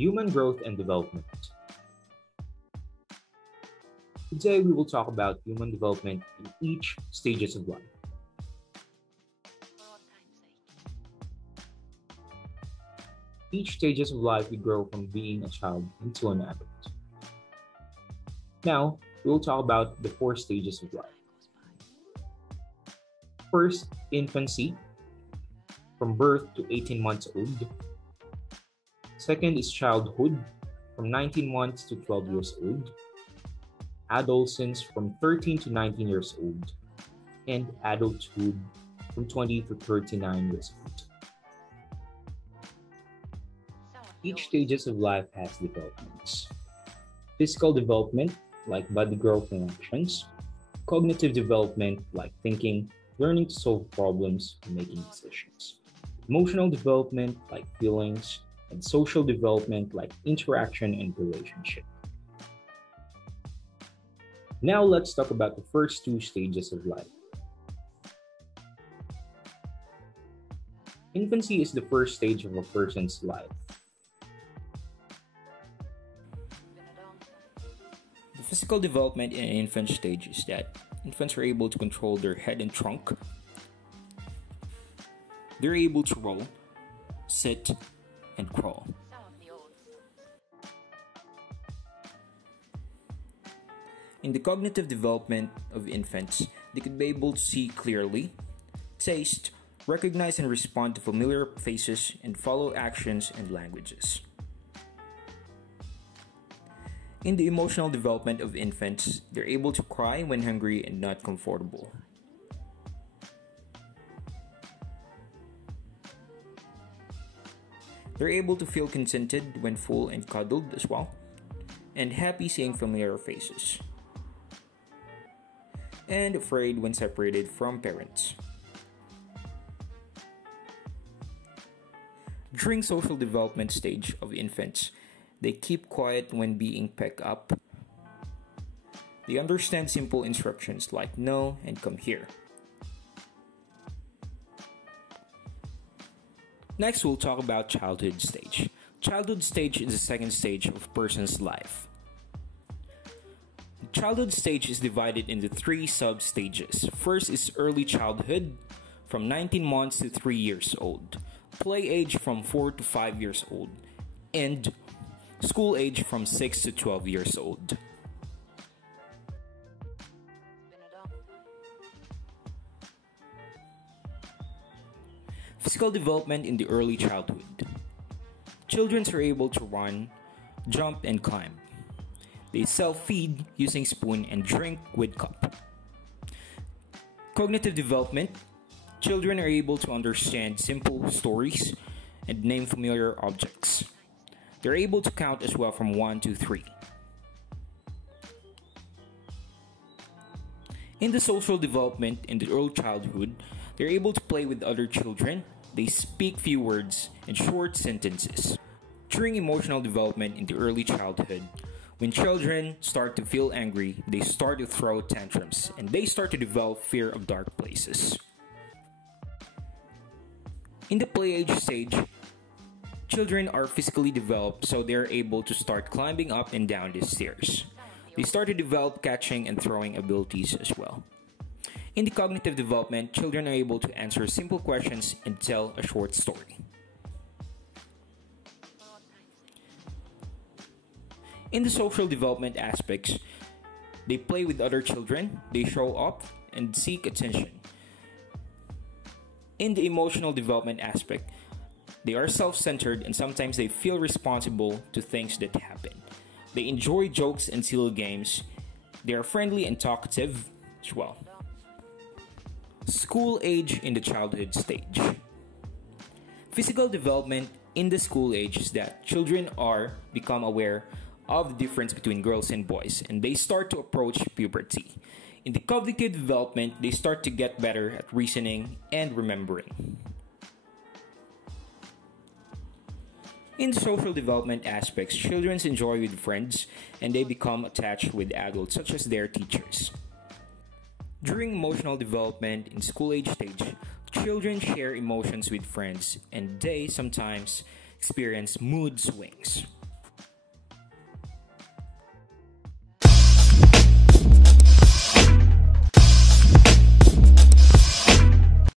Human growth and development. Today we will talk about human development in each stages of life. Each stages of life we grow from being a child into an adult. Now, we will talk about the 4 stages of life. First, infancy, from birth to 18 months old. Second is childhood, from 19 months to 12 years old. Adolescence, from 13 to 19 years old. And adulthood, from 20 to 39 years old. Each stages of life has developments. Physical development, like body growth and actions. Cognitive development, like thinking, learning to solve problems, and making decisions. Emotional development, like feelings. And social development, like interaction and relationship. Now let's talk about the first 2 stages of life. Infancy is the first stage of a person's life. The physical development in an infant stage is that infants are able to control their head and trunk. They're able to roll, sit, and crawl. In the cognitive development of infants, they could be able to see clearly, taste, recognize and respond to familiar faces, and follow actions and languages. In the emotional development of infants, they're able to cry when hungry and not comfortable. They're able to feel contented when full and cuddled as well, and happy seeing familiar faces, and afraid when separated from parents. During social development stage of infants, they keep quiet when being picked up. They understand simple instructions like no and come here. Next, we'll talk about childhood stage. Childhood stage is the second stage of a person's life. Childhood stage is divided into 3 sub-stages. First is early childhood, from 19 months to 3 years old. Play age from 4 to 5 years old. And school age from 6 to 12 years old. Physical development in the early childhood. Children are able to run, jump, and climb. They self-feed using spoon and drink with cup. Cognitive development. Children are able to understand simple stories and name familiar objects. They're able to count as well from 1 to 3. In the social development in the early childhood, they're able to play with other children. They speak few words and short sentences. During emotional development in the early childhood, when children start to feel angry, they start to throw tantrums and they start to develop fear of dark places. In the play age stage, children are physically developed, so they're able to start climbing up and down the stairs. They start to develop catching and throwing abilities as well. In the cognitive development, children are able to answer simple questions and tell a short story. In the social development aspects, they play with other children, they show up, and seek attention. In the emotional development aspect, they are self-centered and sometimes they feel responsible to things that happen. They enjoy jokes and silly games. They are friendly and talkative as well. School age in the childhood stage. Physical development in the school age is that children become aware of the difference between girls and boys and they start to approach puberty. In the cognitive development, they start to get better at reasoning and remembering. In social development aspects, children enjoy with friends and they become attached with adults such as their teachers. During emotional development in school age stage, children share emotions with friends and they sometimes experience mood swings.